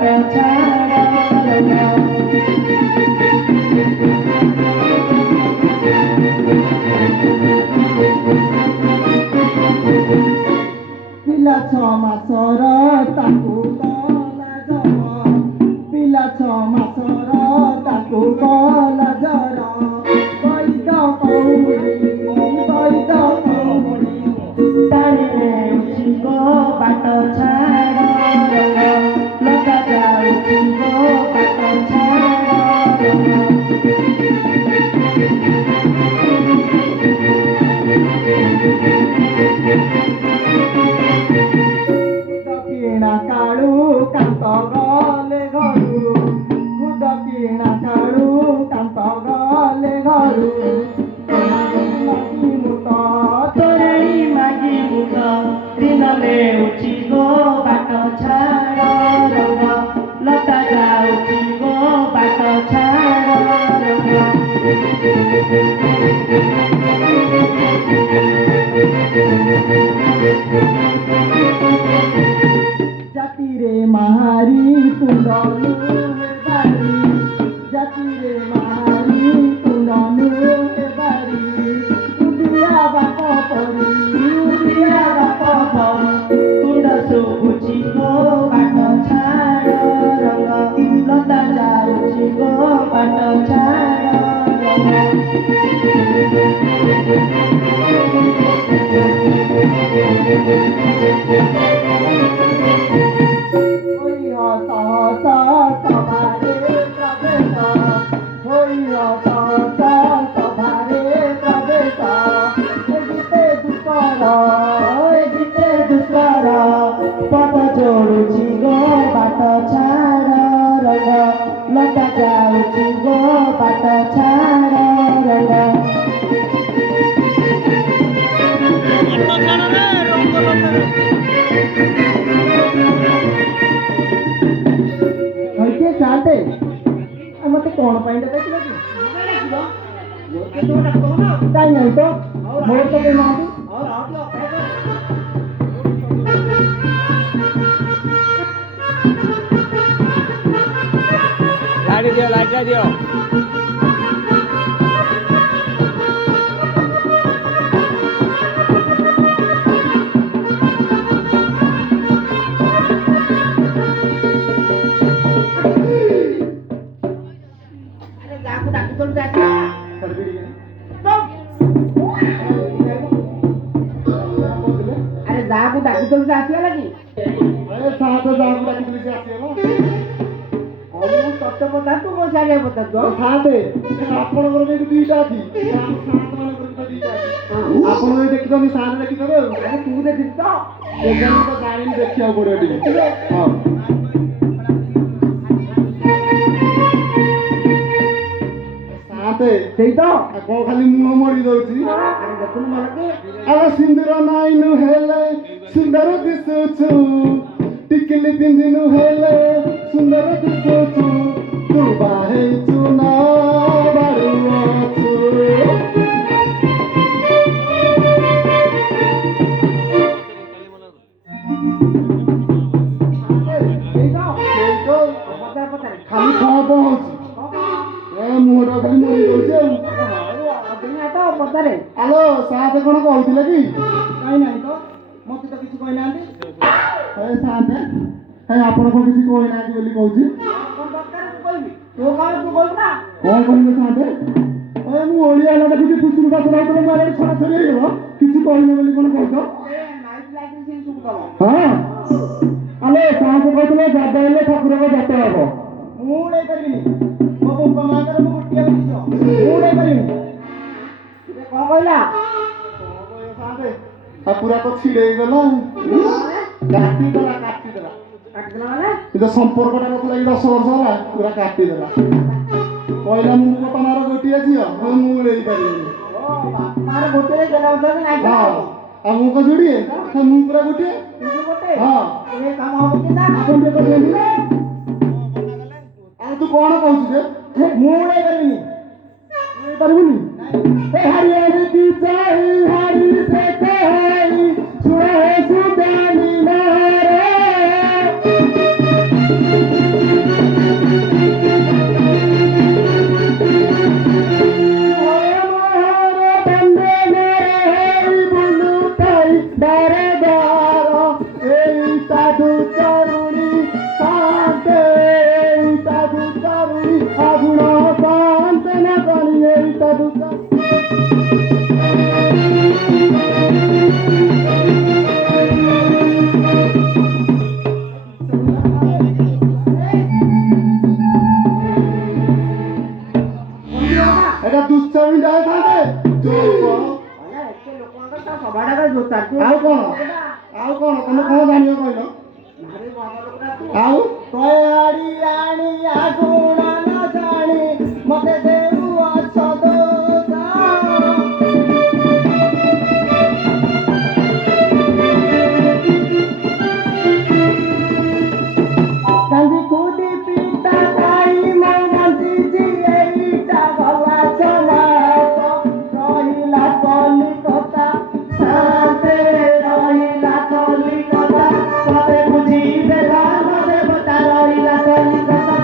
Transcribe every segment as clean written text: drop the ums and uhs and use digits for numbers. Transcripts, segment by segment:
बाट छाड़ पिला 6 मासर ताकू गला जर पिला 6 मासर ताकू गला जर कैद कौड़ी टाणी उठी गो बाट छाड़ लता जाउची गो बाट छाड़ काळू कांत गले घरू खुद किणा काळू कांत गले घरू मुट तोरणी मागी मुट ऋणले उठी गो बाट छाड़ रंग लता जाउची गो बाट छाड़ जाति रे महारी तुंडनु हे बारी जाति रे महारी तुंडनु हे बारी उदिया बाप परी तुंड सुबुची गो बाट छाड़ रंग लता जाउची गो बाट छाड़ पद जोड़ुची गो बाट छाड़ रंग लता जाउची गो बाट छाड़ रंग शांते मत कौन पाई कहीं नहीं तो मोर तो कहीं ना लाइट दियो अरे जाकू डाकी तो आसिया लगी अरे साथ जाकू डाकी तो आसिया ना तत्व बता तू को सारे बता दो साथे आपण घर में दुईटा अछि साथ मान घर में दुईटा अछि आपण ए देखि तो साथ देखि तो अरे तू देखि तो एकदम तो गाड़ी देखिया पड़े टी हां साथे सेई तो को खाली मुंह मोड़ी दउची अरे देखुन मालके अरे सिंदूर नाइनु हेले सुंदर दिसुछु टिकली पिंदिनु हेले सुंदर दिसुछु तू बाहे चुना बारुछु खाली खा पहुंच ए मुहटा खाली मोड़ी दउचे हेलो साथ कोन कहउथिले कि कहीं नहीं तो मत तो किछ कहि नांदी ए साथ ए आपण को किछ कहि नांदी बोली कहउची कोन दरकार तू कहबी तो काम तू बोल ना कोन कहबे साथ ए मु ओलिया लडा किछ पुस्तक का सुनाउ तो मारे छड़ा छड़ी हेलो किछ कहले बोली कोन कहउछ ए नाइट लाइट से सुन दबो हां हेलो साथ कहतले जाबेले ठाकुर को जाते हबो मु नै करबिनी मो बाबा माकर मु गुटिया बिछो मु नै करबिनी ते को कहला आ पूरा तो छिड़े गला काटी देला माने ये संपर्कटा नथला 10 वर्ष होला पूरा काटी देला कहला मु को तमार गोटिया जियो मु लेई पारिनी ओ बापार गोटे गेला उधर नहीं हां आ मु को जोड़िए मु पूरा गोटिए तू गोटे हां ए काम हो कि ना अपन के देली आ तू कोन कहू जे मु नै करबिनी करबुनी नहीं ए हरियर दी जाई हरि से कहई छुए सुदानी नारे ଆଉ କଣ ତମେ କଣ ଜାଣିବ କହିଲ? ଆଉ କୟାଡି ଆଣିଆ ଗୁଣ ନ ଜାଣି ମତେ ଦେଉଅଛ ଦୋଷ। କାନ୍ଦି କୁଦି ପିତା ଖାଇ ମୋ ବଞ୍ଚିଛି ଏଇଟା ଗଲା ଛମାସ। ରହିଲା କଲିକତା ଶାନ୍ତିରେ ରହିଲା କଲିକତା ମତେ ବୁଝିବେ ଧାନ ଦେବତା ରହିଲା କଲିକତା।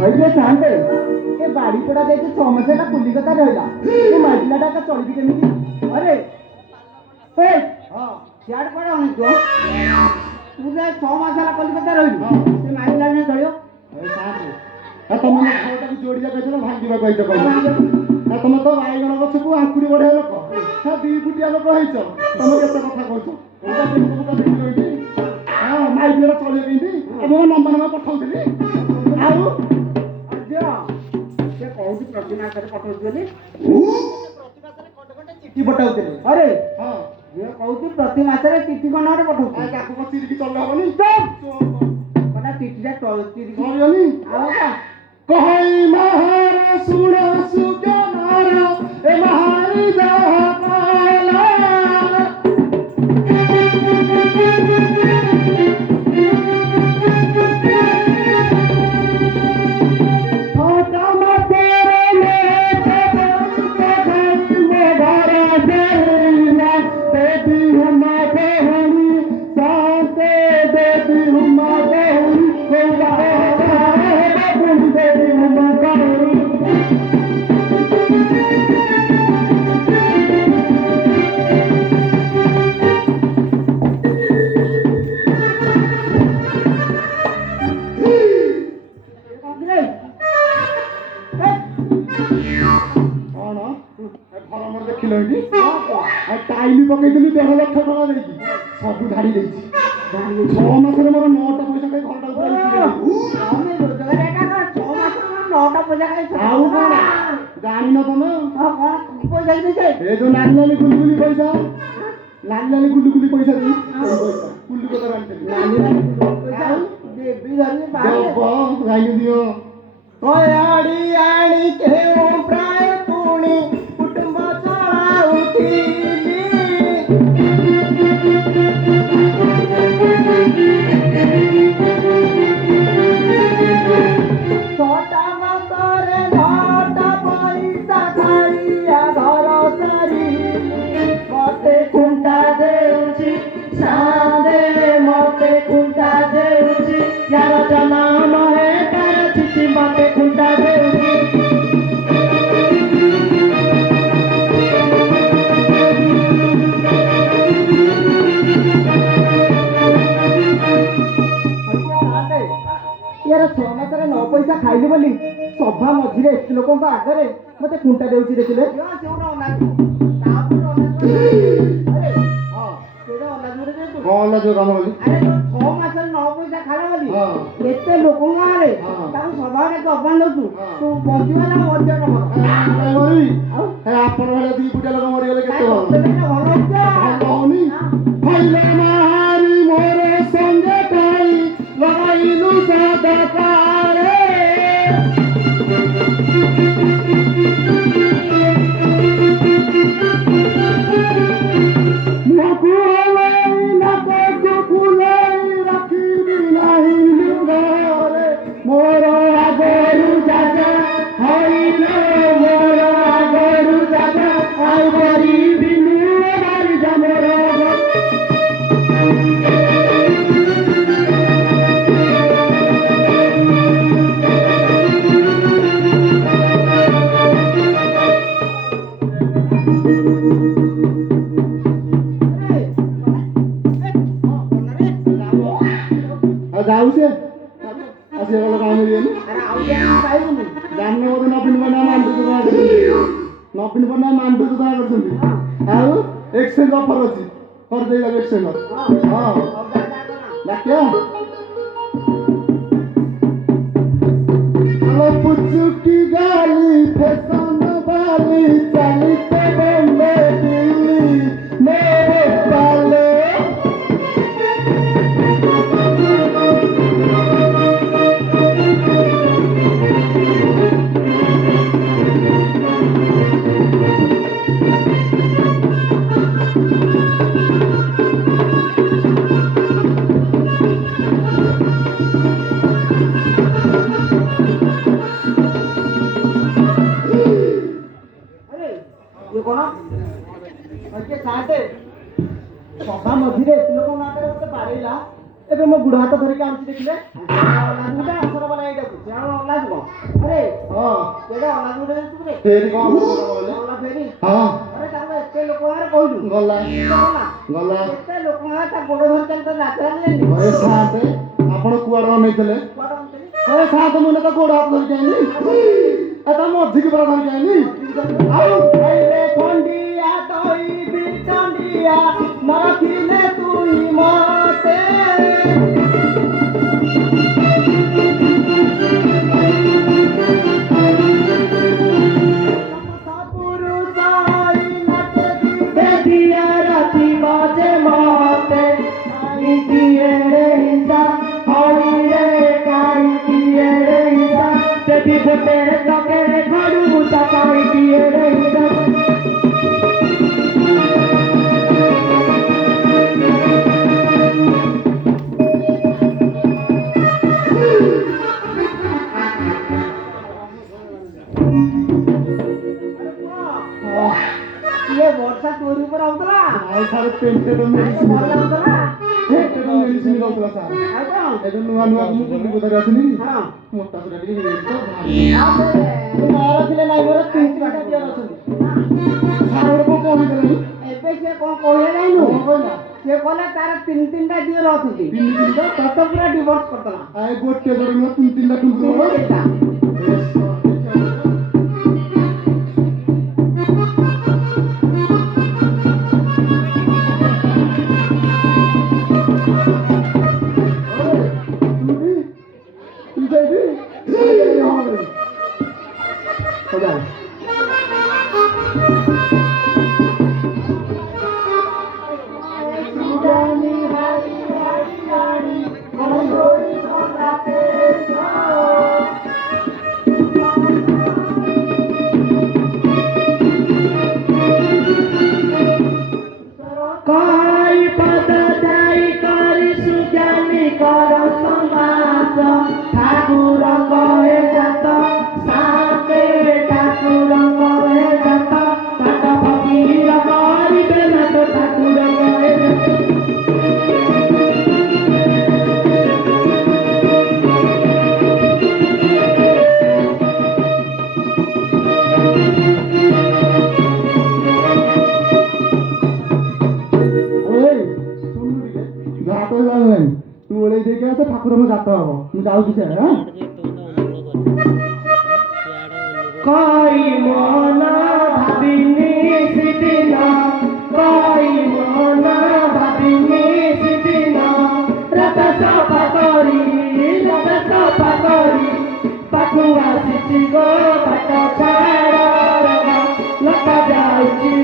হইলে শান্তে এ বাড়ি পড়া দেখে 6 মাস ହେଲା কলিকতা ରହିଲା ଏ ମାଜିଲାଟା ଏକା ଚଳିବି କେମିତି? ଆରେ ଏ ହଁ ସିଆଡେ କୁଆଡେ ଅନେକ ତୁ ଯେ 6 ମାସ ହେଲା କଲିକତା ରହିଲୁ ସେ ମାଜିଲା ନେ ଚଳିବ? ଏ ସାଥେ ତମେ ମୋ ଘରଟାକୁ ଯୋଡ଼ିବା କହିଛ ନା ଭାଙ୍ଗିବା କହିଛ କହିଲ? ତମେ ତ ବାଇଗଣ ଗଛକୁ ଆଙ୍କୁଡ଼ି ବଢିଆ ଲୋକ, ଦି ଫୁଟିଆ ଲୋକ ହେଇଛ, ତମେ କେତେ କଥା କହୁଛ? ହଁ ମାଇକିଟା ଚଳିବ କେମିତି? ମୁଁ ନମ୍ବର ନମ୍ବର ପଠାଉଥିଲି। ଆଉ ସେ କହୁଛି ପ୍ରତି ମାସରେ ପଠଉଛି ବୋଲି ଚିଠି ପଠାଉଥିଲେ। ଆରେ ହଁ ଝିଅ କହୁଛି ପ୍ରତି ମାସରେ ଚିଠି ଖଣ୍ଡରେ ପଠଉଛି। ତାକୁ କଣ ଚିରିକି ଚଲା ହବନି? ମାନେ ଚିଠିଟା ଚିରିକି ଚଳିବନି। ଆଉ କଣ କହଇ ମହାର ଶୁଣ ସୁଜ୍ଞାନର ଏ ମହାରି ଯାହା ପାଲା ଟାଇଲି ପକେଇଥିଲି 1.5 ଲକ୍ଷ ଟଙ୍କା ଦେଇକି ସବୁ ଧାଡ଼ି ଦେଇଛି। 6 ମାସରେ ମୋର 9ଟା ପଇସା ଖାଇ ଘରଟାକୁ ଆଉ କଣ ଜାଣିନ ତମେ? ଏ ଯୋଉ ନାଲି ନାଲି ଗୁଲଗୁଲି ପଇସା, ନାଲି ନାଲି ଗୁଲଗୁଲି ପଇସା ଦେଇ ଗୁଲୁ କଥା ଜାଣିଥିଲି। ଦିଅ କୟାଡି ଆଣି କେଉଁ ପ୍ରାୟ ପୁଣି କୁଟୁମ୍ବ ଚଳାଉଥିଲି। ଛଅଟା ମାସରେ 9ଟା ପଇସା ଖାଇଆ ଘର ସାରି ମତେ ଖୁଣ୍ଟା ଦେଉଛି ସାଦେ ମତେ ଖୁଣ୍ଟା ଦେଉଛି ଯାର ଜନ୍ମ ହେ ତାର ଚିଠି ମତେ ଖୁଣ୍ଟା ଦେଉଛି। यार 6 ମାସରେ 9 ପଇସା ଖାଇଲି ବୋଲି ସଭା ମଝିରେ ଏତେ ଲୋକଙ୍କ ଆଗରେ ମତେ ଖୁଣ୍ଟା ଦେଉଛି ଦେଖିଲେ। ଏତେ ଲୋକଙ୍କ ଆଗରେ ତାକୁ ସଭାରେ ଅପମାନ ଦଉଛୁ ତୁ ବଞ୍ଚିବା ନା ମରିବା ତମର? ଆପଣ ଭଳିଆ 2 ଫୁଟିଆ ଲୋକ ମରିଗଲେ କେତେ ଭଲ ହଉନି। ମୋର ସଙ୍ଗେ ଖାଇ ଲଗାଇଲୁ ସଦକାରେ ମୋର ଆଗରୁ ଜାଗା ହଇଲ ମୋର ଆଗରୁ ଜାଗା ଆଉ ଗରିବି ମାରି ମୋର ଯାଉ ସେ ଆସିବା ଗଲେ କାମ ମିଳିବନି। ଜାଣିନ ବୋଧେ ନବୀନ ପଟ୍ଟନାୟକ ମାଣ୍ଡୁ ଯୋଜନା କରିଛନ୍ତି। ନବୀନ ପଟ୍ଟନାୟକ ମାଣ୍ଡୁ ଯୋଜନା କରିଛନ୍ତି। ଆଉ ଏକ୍ସଚେଞ୍ଜ ଅଫର ଅଛି, କରିଦେଇଯାଉ ଏକ୍ସଚେଞ୍ଜ। ହଁ ଡାକିଆ आलो पुचुकी गाली फैशन वाली चलते बम्बे दिल्ली मेरे पाले अरे ये कौन अरे साथे सभा मझिरे एत लोक नाटरे मते बारेला एबे मो बुढ़ा हाथ धरिक आंची देखिले लागुटा असर बना एटा को जानो लागो अरे हां एटा लागुटा तू रे फेरी कौन बोले होला फेरी हां अरे ताको एते लोक आरे कहलु गला गला एते लोक ता गोड़ धर चल तो नाचरा लेनी ए साथे आपण कुआड़ नेइतले ए साथे मुने तो गोड़ हाथ धरि जाइनी एता मझी की बड़ा धरि जाइनी आउ आइले खंडिया तई बिचंडिया नरखिले तुई मते पुरुषाई नट दिया राती बाजे माते आई दिए रे हिसा हई रे काई दिए रे हिसा तेबी बोते तके खड़ू तकाई दिए रे हिसा ये वर्षा चोरी पर आउतला आई सारे पेंटे तो मेडिसिन भल लाଗୁतला पेंटे तो मेडिसिन दउतला सार आइतो एदो नुआ नुआ मु कुली को धरि आछनी हां मोटा सुरा टी तो आसे मार थिले नाइ मोर तीन तीनटा दियर अछन सार को कोहि देले एबे से कोन कहले नाइनु कोन कहला से कहले तार तीन तीनटा दियर अछन तीन दिन का तत पूरा डिवोर्स करतला आई गोटे जड़ में तीन तीन लाख टुकड़ा एटा काई पद दाई करी सुज्ञानी कर समास ठाकुर कहे जत साते ठाकुर कहे जत तात फकीर करिबे न तो ठाकुर कहे जत जात जाने तू ओले दे के आसे ठाकुर में जात हबो मु जाउ कि हां काई मन भाबिनी सिदिना काई मन भाबिनी सिदिना रत सफा करी पाखु आसी गो बाट छाड़ा लता जाउची